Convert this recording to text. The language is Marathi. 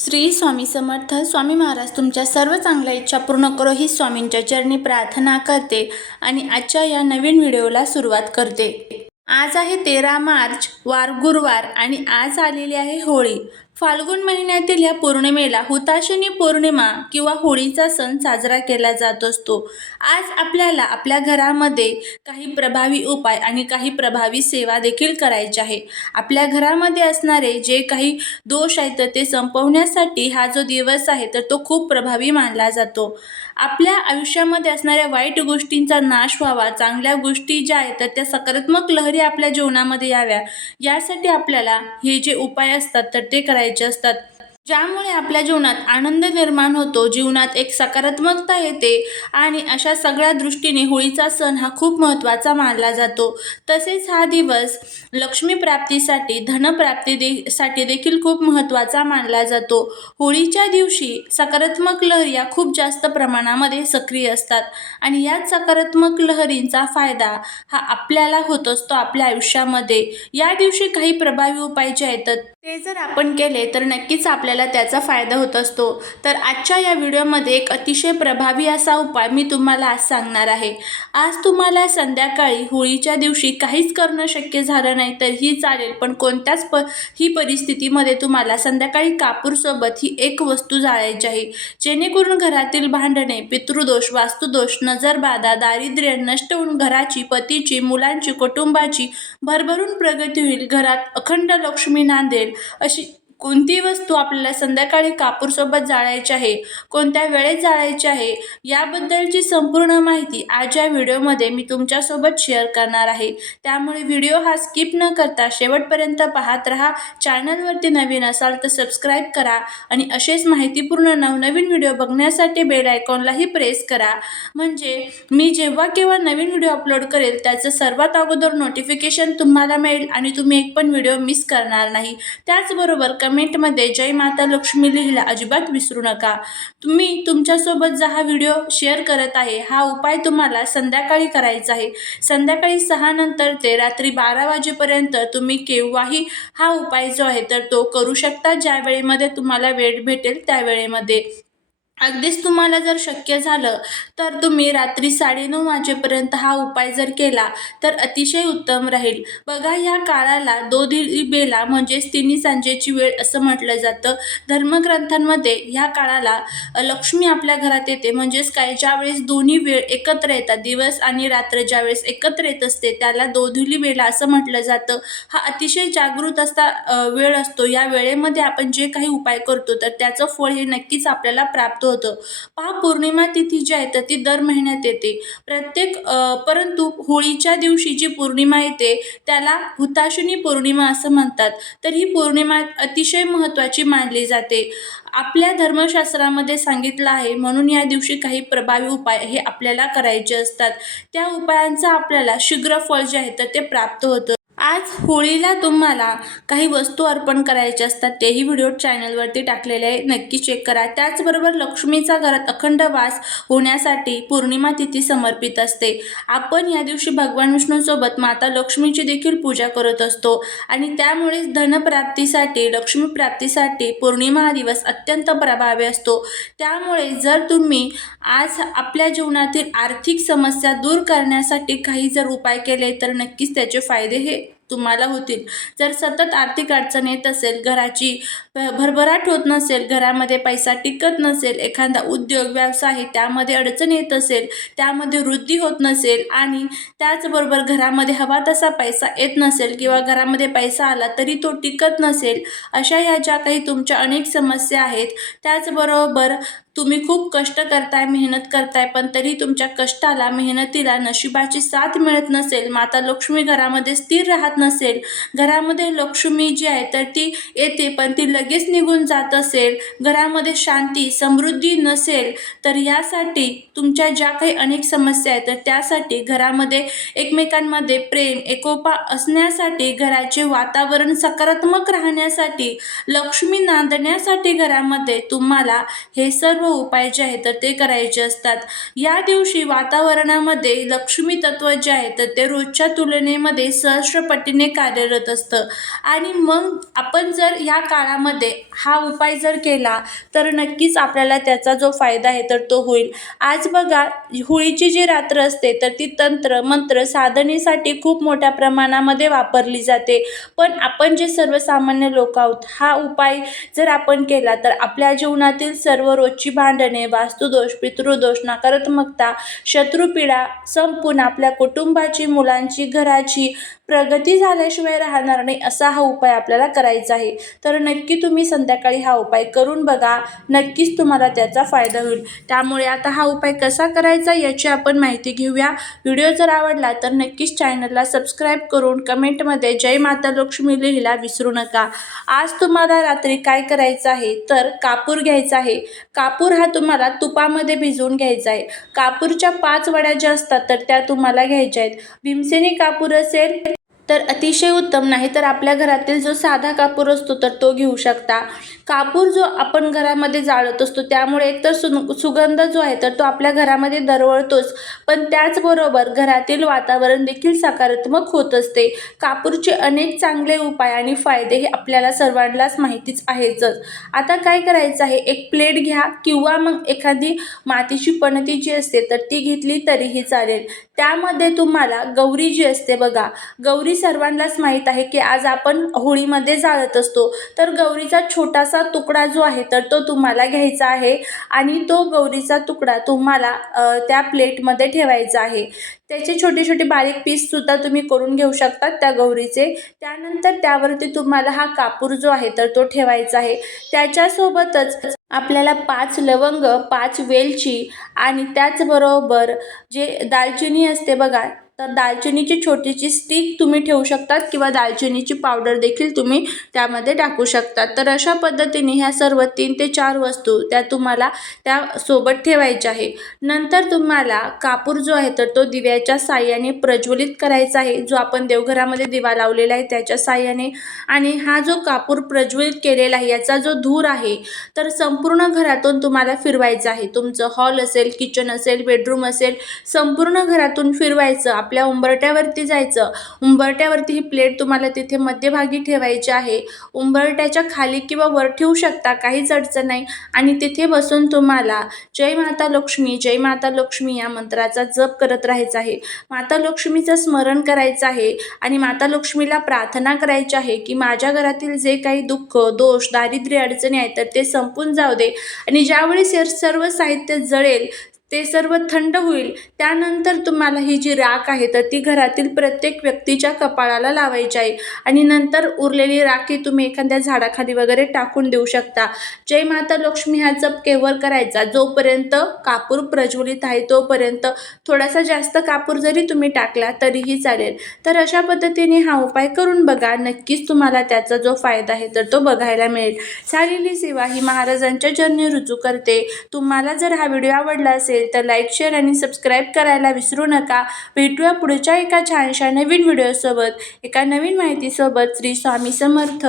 श्री स्वामी समर्थ स्वामी महाराज तुमच्या सर्व चांगल्या इच्छा पूर्ण करो ही स्वामींच्या चरणी प्रार्थना करते आणि आजच्या या नवीन व्हिडिओला सुरुवात करते. आज आहे तेरा मार्च वार गुरुवार आणि आज आलेली आहे होळी. फाल्गुन महिन्यातील या पौर्णिमेला हुताशनी पौर्णिमा किंवा होळीचा सण साजरा केला जात असतो. आज आपल्याला आपल्या घरामध्ये काही प्रभावी उपाय आणि काही प्रभावी सेवा देखील करायची आहे. आपल्या घरामध्ये असणारे जे काही दोष आहेत तर ते संपवण्यासाठी हा जो दिवस आहे तर तो खूप प्रभावी मानला जातो. आपल्या आयुष्यामध्ये असणाऱ्या वाईट गोष्टींचा नाश व्हावा चांगल्या गोष्टी ज्या आहेत तर त्या सकारात्मक लहरी आपल्या जीवनामध्ये याव्या. यासाठी आपल्याला हे जे उपाय असतात तर ते करायचे असतात ज्यामुळे आपल्या जीवनात आनंद निर्माण होतो जीवनात एक सकारात्मकता येते आणि अशा सगळ्या दृष्टीने होळीचा सण हा खूप महत्त्वाचा मानला जातो. तसेच हा दिवस लक्ष्मी प्राप्तीसाठी धनप्राप्ती दे साठी देखील खूप महत्त्वाचा मानला जातो. होळीच्या दिवशी सकारात्मक लहरी या खूप जास्त प्रमाणामध्ये सक्रिय असतात आणि याच सकारात्मक लहरींचा फायदा हा आपल्याला होत असतो आपल्या आयुष्यामध्ये. या दिवशी काही प्रभावी उपाय जे आहेत ते जर आपण केले तर नक्कीच आपल्या आपल्याला त्याचा फायदा होत असतो. तर आजच्या या व्हिडिओमध्ये एक अतिशय प्रभावी असा उपाय मी तुम्हाला आज सांगणार आहे. आज तुम्हाला संध्याकाळी होळीच्या दिवशी काहीच करणं शक्य झालं नाही तर ही चालेल. पण कोणत्याच प ही परिस्थितीमध्ये तुम्हाला संध्याकाळी कापूरसोबत ही एक वस्तू जाळायची आहे. जेणेकरून घरातील भांडणे पितृदोष वास्तुदोष नजरबाधा दारिद्र्य नष्ट होऊन घराची पतीची मुलांची कुटुंबाची भरभरून प्रगती होईल घरात अखंड लक्ष्मी नांदेल अशी कोणती वस्तू आपल्याला संध्याकाळी कापूरसोबत जाळायची आहे कोणत्या वेळेत जाळायची आहे याबद्दलची संपूर्ण माहिती आज या व्हिडिओमध्ये मी तुमच्यासोबत शेअर करणार आहे. त्यामुळे व्हिडिओ हा स्किप न करता शेवटपर्यंत पाहत राहा. चॅनलवरती नवीन असाल तर सबस्क्राईब करा आणि असेच माहितीपूर्ण नवनवीन व्हिडिओ बघण्यासाठी बेल आयकॉनलाही प्रेस करा. म्हणजे मी जेव्हा केव्हा नवीन व्हिडिओ अपलोड करेल त्याचं सर्वात अगोदर नोटिफिकेशन तुम्हाला मिळेल आणि तुम्ही एक पण व्हिडिओ मिस करणार नाही. त्याचबरोबर कमेंटमध्ये जय माता लक्ष्मी लिहिला अजिबात विसरू नका. तुम्ही तुमच्यासोबत जा हा व्हिडिओ शेअर करत आहे. हा उपाय तुम्हाला संध्याकाळी करायचा आहे. संध्याकाळी सहा नंतर ते रात्री बारा वाजेपर्यंत तुम्ही केव्हाही हा उपाय जो आहे तर तो करू शकता. ज्या वेळेमध्ये तुम्हाला वेळ भेटेल त्या वेळेमध्ये अगदीच तुम्हाला जर शक्य झालं तर तुम्ही रात्री साडेनऊ वाजेपर्यंत हा उपाय जर केला तर अतिशय उत्तम राहील. बघा या काळाला दोधी बेला म्हणजेच तिन्ही सांजेची वेळ असं म्हटलं जातं. धर्मग्रंथांमध्ये ह्या काळाला लक्ष्मी आपल्या घरात येते. म्हणजेच काय ज्यावेळेस दोन्ही वेळ एकत्र येतात दिवस आणि रात्र ज्यावेळेस एकत्र येत असते त्याला दोधुली बेला असं म्हटलं जातं. हा अतिशय जागृत असता वेळ असतो. या वेळेमध्ये आपण जे काही उपाय करतो तर त्याचं फळ हे नक्कीच आपल्याला प्राप्त होतं. पहा पौर्णिमा तिथी जी आहे तर ती दर महिन्यात येते. प्रत्येक परंतु होळीच्या दिवशी जी पौर्णिमा येते त्याला हुताशिनी पौर्णिमा असं म्हणतात. तर ही पौर्णिमा अतिशय महत्त्वाची मानली जाते. आपल्या धर्मशास्त्रामध्ये सांगितलं आहे म्हणून या दिवशी काही प्रभावी उपाय हे आपल्याला करायचे असतात. त्या उपायांचा आपल्याला शीघ्र फळ जे आहे तर ते प्राप्त होतं. आज होळीला तुम्हाला काही वस्तू अर्पण करायचे असतात तेही व्हिडिओ चॅनलवरती टाकलेले आहे. नक्की चेक करा. त्याचबरोबर लक्ष्मीचा घरात अखंड वास होण्यासाठी पौर्णिमा तिथी समर्पित असते. आपण या दिवशी भगवान विष्णूसोबत माता लक्ष्मीची देखील पूजा करत असतो आणि त्यामुळेच धनप्राप्तीसाठी लक्ष्मी प्राप्तीसाठी पौर्णिमा हा दिवस अत्यंत प्रभावी असतो. त्यामुळे जर तुम्ही आज आपल्या जीवनातील आर्थिक समस्या दूर करण्यासाठी काही जर उपाय केले तर नक्कीच त्याचे फायदे हे तुम्हाला होतील. जर सतत आर्थिक अडचण येत असेल घराची भरभराट होत नसेल घरामध्ये पैसा टिकत नसेल एखादा उद्योग व्यवसाय आहे त्यामध्ये अडचण येत असेल त्यामध्ये वृद्धी होत नसेल आणि त्याचबरोबर घरामध्ये हवा तसा पैसा येत नसेल किंवा घरामध्ये पैसा आला तरी तो टिकत नसेल अशा ह्या ज्या काही तुमच्या अनेक समस्या आहेत. त्याचबरोबर तुम्ही खूप कष्ट करताय मेहनत करताय पण तरी तुमच्या कष्टाला मेहनतीला नशिबाची साथ मिळत नसेल माता लक्ष्मी घरामध्ये स्थिर राहत नसेल. घरामध्ये लक्ष्मी जी आहे तर ती येते पण ती लगेच निघून जात असेल. घरामध्ये शांती समृद्धी नसेल तर यासाठी तुमच्या ज्या काही अनेक समस्या आहेत तर त्यासाठी घरामध्ये एकमेकांमध्ये प्रेम एकोपा असण्यासाठी घराचे वातावरण सकारात्मक राहण्यासाठी लक्ष्मी नांदण्यासाठी घरामध्ये तुम्हाला हे सर्व सर्व उपाय जे आहेत तर ते करायचे असतात. या दिवशी वातावरणामध्ये लक्ष्मी तत्व जे आहे तर ते रोजच्या तुलनेमध्ये सहस्रपटीने कार्यरत असतं. आणि मग आपण जर या काळामध्ये हा उपाय जर केला तर नक्कीच आपल्याला त्याचा जो फायदा आहे तर तो होईल. आज बघा होळीची जी रात्र असते तर ती तंत्र मंत्र साधनेसाठी खूप मोठ्या प्रमाणामध्ये वापरली जाते. पण आपण जे सर्वसामान्य लोक आहोत हा उपाय जर आपण केला तर आपल्या जीवनातील सर्व रोजची भांडणे वास्तुदोष पितृदोष नकारात्मकता शत्रुपीडा संपून आपल्या कुटुंबाची मुलांची घराची प्रगती झाल्याशिवाय राहणार नाही असा हा उपाय आपल्याला करायचा आहे. तर नक्की तुम्ही संध्याकाळी हा उपाय करून बघा. नक्कीच तुम्हाला त्याचा फायदा होईल. त्यामुळे आता हा उपाय कसा करायचा याची आपण माहिती घेऊया. व्हिडिओ जर आवडला तर नक्कीच चॅनलला सबस्क्राईब करून कमेंटमध्ये जय माता लक्ष्मी लिहिला विसरू नका. आज तुम्हाला रात्री काय करायचं आहे? तर कापूर घ्यायचा आहे. कापूर कापूर हा तुम्हाला तुपामध्ये भिजवून घ्यायचा आहे. कापूरच्या पाच वड्या ज्या असतात तर त्या तुम्हाला घ्यायच्या आहेत. भीमसेनी कापूर असेल तर अतिशय उत्तम नाही तर आपल्या घरातील जो साधा कापूर असतो तर तो घेऊ शकता. कापूर जो आपण घरामध्ये जाळत असतो त्यामुळे एकतर सु सुगंध जो आहे तर तो आपल्या घरामध्ये दरवळतोच. पण त्याचबरोबर घरातील वातावरण देखील सकारात्मक होत असते. कापूरचे अनेक चांगले उपाय आणि फायदे हे आपल्याला सर्वांनाच माहितीच आहेतच आता काय करायचं आहे? एक प्लेट घ्या किंवा मग एखादी मातीची पणती जी असते तर ती घेतली तरीही चालेल. त्यामध्ये तुम्हाला गौरी जी असते बघा गौरी सर्वांनाच माहीत आहे की आज आपण होळीमध्ये जाळत असतो. तर गौरीचा छोटासा तुकडा जो आहे तर तो तुम्हाला घ्यायचा आहे आणि तो गौरीचा तुकडा तुम्हाला त्या प्लेटमध्ये ठेवायचा आहे. त्याचे छोटे छोटे बारीक पीससुद्धा तुम्ही करून घेऊ शकतात त्या गौरीचे. त्यानंतर त्यावरती तुम्हाला हा कापूर जो आहे तर तो ठेवायचा आहे. त्याच्यासोबतच आपल्याला पाच लवंग पाच वेलची आणि त्याचबरोबर जे दालचिनी असते बघा तर दालचिनीची छोटीची स्टिक तुम्ही ठेवू शकतात किंवा दालचिनीची पावडर देखील तुम्ही त्यामध्ये टाकू शकतात. तर अशा पद्धतीने ह्या सर्व तीन ते चार वस्तू त्या तुम्हाला त्या सोबत ठेवायच्या आहे. नंतर तुम्हाला कापूर जो आहे तर तो दिव्याच्या साह्याने प्रज्वलित करायचा आहे. जो आपण देवघरामध्ये दिवा लावलेला आहे त्याच्या साह्याने. आणि हा जो कापूर प्रज्वलित केलेला आहे याचा जो धूर आहे तर संपूर्ण घरातून तुम्हाला फिरवायचं आहे. तुमचं हॉल असेल किचन असेल बेडरूम असेल संपूर्ण घरातून फिरवायचं. आपल्या उंबरट्यावरती जायचं. उंबरट्यावरती ही प्लेट तुम्हाला तिथे मध्यभागी ठेवायची आहे. उंबरट्याच्या खाली किंवा वर ठेवू शकता काहीच अडचण नाही. आणि तिथे बसून तुम्हाला जय माता लक्ष्मी जय माता लक्ष्मी या मंत्राचा जप करत राहायचा आहे. माता लक्ष्मीचं स्मरण करायचं आहे आणि माता लक्ष्मीला प्रार्थना करायची आहे की माझ्या घरातील जे काही दुःख दोष दारिद्र्य अडचणी आहेत तर ते संपून जाऊ दे. आणि ज्यावेळी सर्व साहित्य जळेल ते सर्व थंड होईल. त्यानंतर तुम्हाला ही जी राख आहे तर ती घरातील प्रत्येक व्यक्तीच्या कपाळाला लावायची आहे. आणि नंतर उरलेली राखी तुम्ही एखाद्या झाडाखाली वगैरे टाकून देऊ शकता. जय माता लक्ष्मी हा जप केवळ करायचा. जोपर्यंत कापूर प्रज्वलित आहे तोपर्यंत थोडासा जास्त कापूर जरी तुम्ही टाकला तरीही चालेल. तर अशा पद्धतीने हा उपाय करून बघा. नक्कीच तुम्हाला त्याचा जो फायदा आहे तर तो बघायला मिळेल. झालेली सेवा ही महाराजांच्या चरणी रुजू करते. तुम्हाला जर हा व्हिडिओ आवडला असेल असेल तर लाईक शेअर आणि सबस्क्राईब करायला विसरू नका. भेटूया पुढच्या एका छानशा नवीन व्हिडिओसोबत एका नवीन माहितीसोबत श्री स्वामी समर्थ.